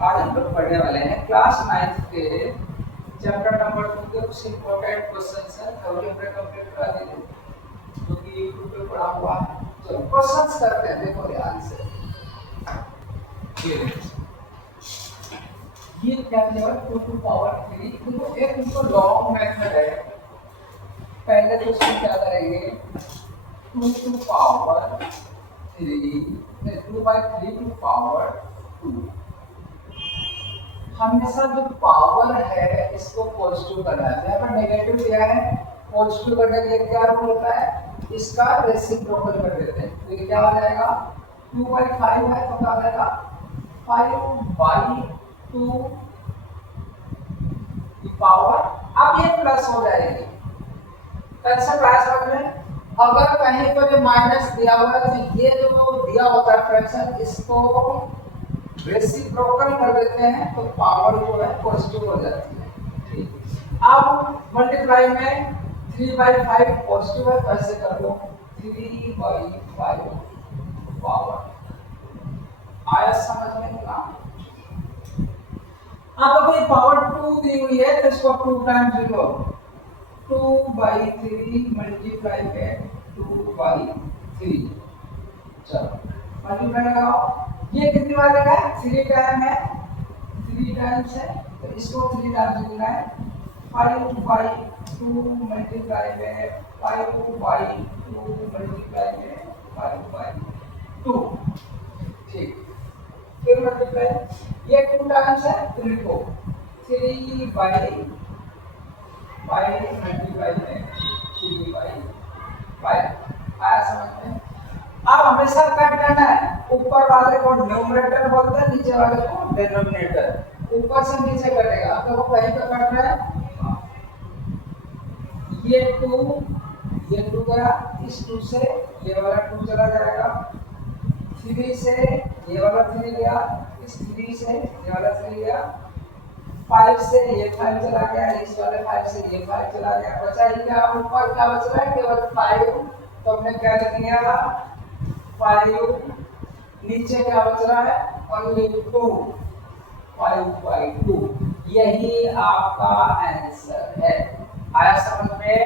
आज हम लोग पढ़ने वाले हैं क्लास 9th के चैप्टर नंबर 2 के कुछ इंपॉर्टेंट क्वेश्चंस हैं। थ्योरी हमने कंप्लीट करा दी है जो कि यूट्यूब पे पढ़ा हुआ है। चलो क्वेश्चंस करते हैं, देखो ध्यान से। ये क्या है 2 टू पावर 3। देखो एक इनको लॉन्ग मेथड है। पहले तो इसको क्या करेंगे 2 टू पावर 3 2/3 टू पावर 2। हमेशा जो पावर है इसको पॉजिटिव करना है। यहाँ पर नेगेटिव दिया है, पॉजिटिव करने के लिए क्या रूल होता है, इसका रेसिप्रोकल कर देते हैं। तो ये क्या हो जाएगा 2/5 है तो क्या हो जाएगा 5/2 की पावर। अब ये प्लस हो जाएगी। कंसेप्ट आया समझ में? अगर कहीं पर जो माइनस दिया हुआ है तो ये जो दिया होता है फ्रैक्शन इसको रेसिप्रोकल कर देते हैं तो पावर जो है पॉजिटिव हो जाती है। ठीक, अब मल्टीप्लाई में 3/5 पॉजिटिव है तो ऐसे कर दो 3/5 पावर। आया समझ में ना? अब अगर पावर 2 दी हुई है तो इसको 2 टाइम्स लिखो 2/3 मल्टीप्लाई में 2/3। चलो मल्टीप्लाई लगाओ। ये कितनी बार लगा है 3 टाइम है, 3 टाइम्स है तो इसको 3 टाइम्स लिखना है 5/2 मल्टीप्लाई में 5/2 मल्टीप्लाई में 5/2। ठीक, फिर मल्टीप्लाई ये 2 टाइम्स है तो लिखो 3/5 मल्टीप्लाई में 3/5। आया समझ में? अब हमेशा कट करना है। ऊपर वाले को न्यूमरेटर बोलते हैं, नीचे वाले को डिनोमिनेटर। ऊपर से नीचे कटेगा तो कहीं पे कट रहा है। ये 2 गया, इस 2 से ये वाला 2 चला जाएगा, 3 से ये वाला 3 गया, इस 3 से ये वाला 3 गया, 5 से ये 5 चला गया, इस वाले 5 से ये 5 चला गया। बचा ही क्या? ऊपर क्या बच रहा है? केवल 5। तो हमने क्या लिख दिया 5। नीचे क्या बच रहा है? ओनली 2, 5/2। यही आपका आंसर है। आया समझ में?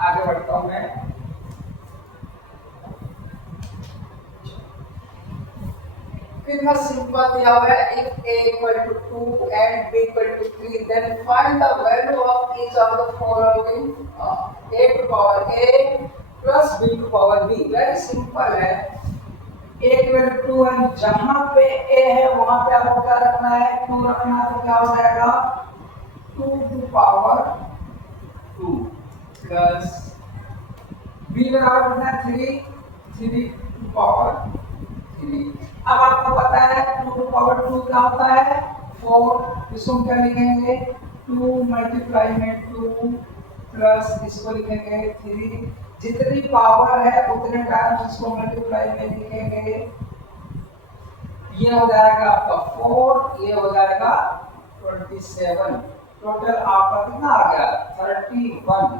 आगे बढ़ता हूं मैं। कितना सिंपल दिया हुआ है। If a equal to 2 and b equal to 3, then find the value of each of the following a to power a plus b to power b। Very simple है। a equal to 2 है, जहां पे a है वहां पे आपको क्या रखना है 2 रखना है। तो क्या हो जाएगा 2 to power 2 प्लस b बराबर कितना 3 to power 3। अब आपको पता है 2 to power 2 क्या होता है 4। इसको क्या लिखेंगे 2 मल्टीप्लाई में 2 प्लस इसको लिखेंगे 3। जितनी पावर है उतने टाइम्स इसको मल्टीप्लाई में लिखेंगे। ये हो जाएगा आपका 4, ये हो जाएगा 27। टोटल आपका कितना आ गया 31।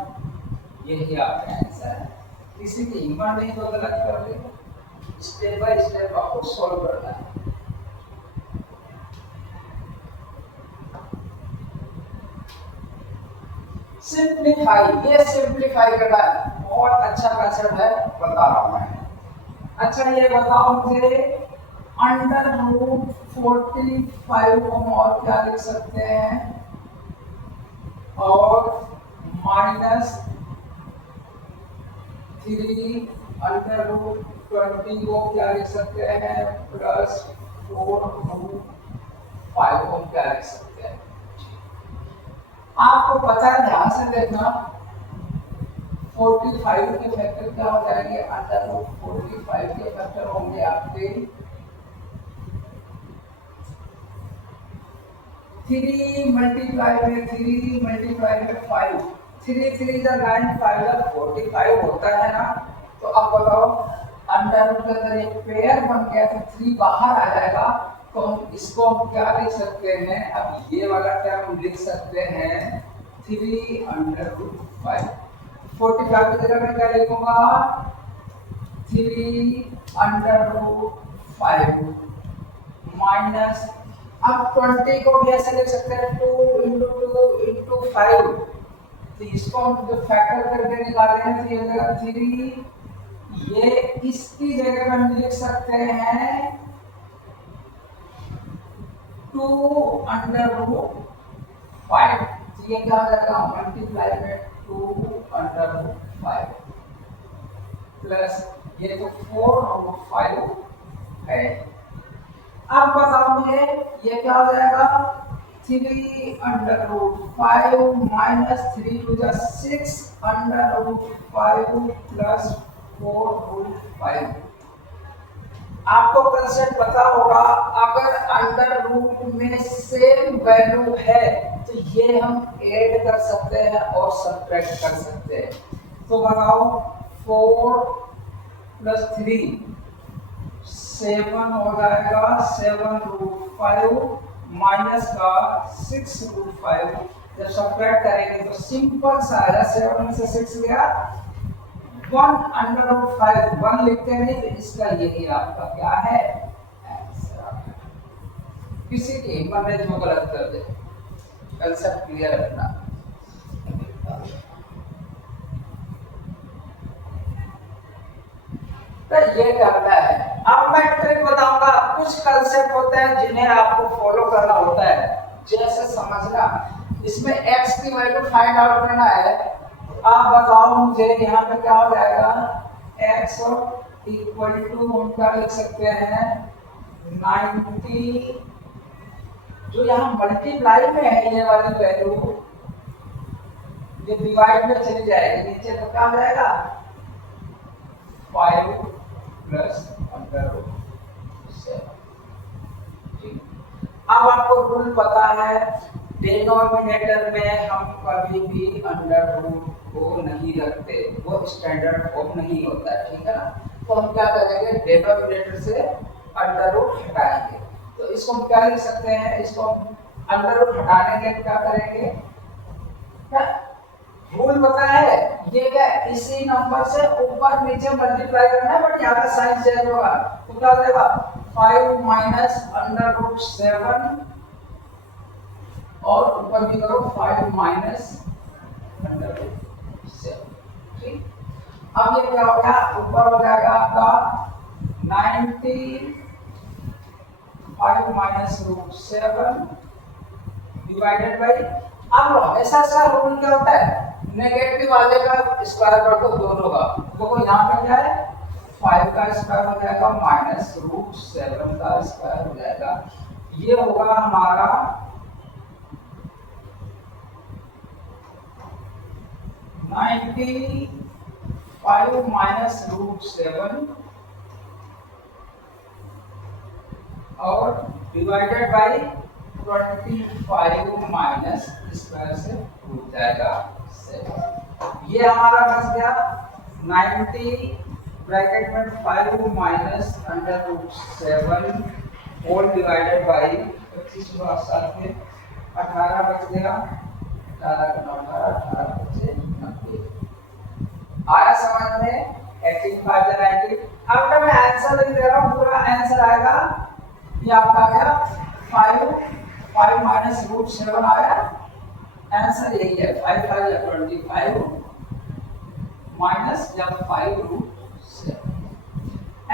यही आपका आंसर है। किसी की हिम्मत नहीं तो गलत कर देगा। स्टेप बाय स्टेप आपको सॉल्व करना है। सिंप्लीफाई, ये सिंप्लीफाई करना है। बहुत अच्छा कंसेप्ट है, बता रहा हूं मैं। अच्छा ये बताओ मुझे √45 को और क्या लिख सकते हैं और -3 √20 को क्या लिख सकते हैं प्लस 4√5 को क्या लिख सकते हैं। आपको पता है, ध्यान से देखना 45 के फैक्टर क्या हो जाएंगे √45 के फैक्टर होंगे आपके 3 मल्टीप्लाई में 3 मल्टीप्लाई में 5। 3 3 जा 9 5 जा 45 होता है ना। तो अब बताओ अंडर रूट के अंदर एक पेयर बन गया तो 3 बाहर आ जाएगा। तो हम इसको हम क्या लिख सकते हैं, अब ये वाला टर्म हम लिख सकते हैं 3 √5। 45 की जगह मैं क्या लिखूंगा 3√5 माइनस, अब 20 को भी ऐसे लिख सकते हैं 2 × 2 × 5, तो इसको हम जो फैक्टर करके निकालेंगे तो ये होगा 3, ये इसकी जगह में हम लिख सकते हैं 2√5, तो ये क्या हो जाएगा मल्टीप्लाई में 2√5 प्लस ये तो 4/5 है। अब बताओ मुझे ये क्या हो जाएगा 3√5 माइनस 3 to the 6 √5 प्लस 4√5। आपको कंसेप्ट पता होगा, अगर अंडर रूट में सेम वैल्यू है तो ये हम ऐड कर सकते हैं और सब्ट्रैक्ट कर सकते हैं। तो बताओ 4 + 3 7 हो जाएगा, 7√5 माइनस का 6√5, जब सब्ट्रैक्ट करेंगे तो सिंपल सा आएगा, 7 में से 6 गया 1/5, 1 लिखते नहीं तो इसका यही आपका क्या है आंसर। किसी की हिम्मत नहीं जो गलत कर दे, कंसेप्ट क्लियर रखना। तो ये करना है। अब मैं ट्रिक बताऊंगा, कुछ कंसेप्ट होते हैं जिन्हें आपको फॉलो करना होता है, जैसे समझना, इसमें x की वैल्यू फाइंड आउट करना है। आप बताओ मुझे यहाँ पे क्या हो जाएगा, x = हम क्या लिख सकते हैं 90, जो यहाँ मल्टीप्लाई में है ये वाली वैल्यू, ये डिवाइड में चली जाएगी नीचे, तो क्या हो जाएगा 5 + √7। अब आपको रूल पता है, डिनोमिनेटर में हम कभी भी अंडर रूट को नहीं रखते, वो स्टैंडर्ड फॉर्म नहीं होता है, ठीक है ना। तो हम क्या करेंगे, डिनोमिनेटर से अंडर रूट हटाएंगे। तो इसको हम क्या लिख सकते हैं, इसको अंडर रूट हटाने के क्या करेंगे, रूल पता है ये क्या, इसी नंबर से ऊपर नीचे मल्टीप्लाई करना है, बट यहाँ का साइन चेंज होगा। तो क्या हो जाएगा 5 - √7 और ऊपर भी करो 5 - √7, ठीक। अब ये क्या हो गया, ऊपर हो जाएगा आपका 90 5 - √7 डिवाइडेड बाई, अब हमेशा सा रूल क्या होता है, नेगेटिव वाले का स्क्वायर कर दो दोनों का। देखो यहाँ पे क्या है 5 का स्क्वायर हो जाएगा -√7 का स्क्वायर हो जाएगा, ये होगा हमारा 95 - √7 और डिवाइडेड बाई 25 माइनस स्क्वायर से टूट जाएगा 7। ये हमारा बच गया 90 ब्रैकेट में 5 - √7 होल डिवाइडेड बाई 25 को साथ में 18 बच गया, 18 बचे 90। आया समझ में, 85 अब मैं आंसर लिख दे रहा हूँ, पूरा आंसर आएगा ये आपका क्या 5 -√7 आया, आंसर यही है 5 5 या 25 माइनस जब 5√7।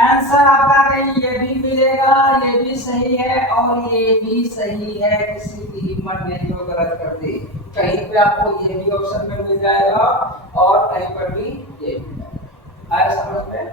आंसर आपका नहीं, ये भी मिलेगा, ये भी सही है और ये भी सही है, किसी की हिम्मत नहीं जो गलत कर दे। कहीं पे आपको ये भी ऑप्शन में मिल जाएगा और कहीं पर भी ये भी। आया समझ में।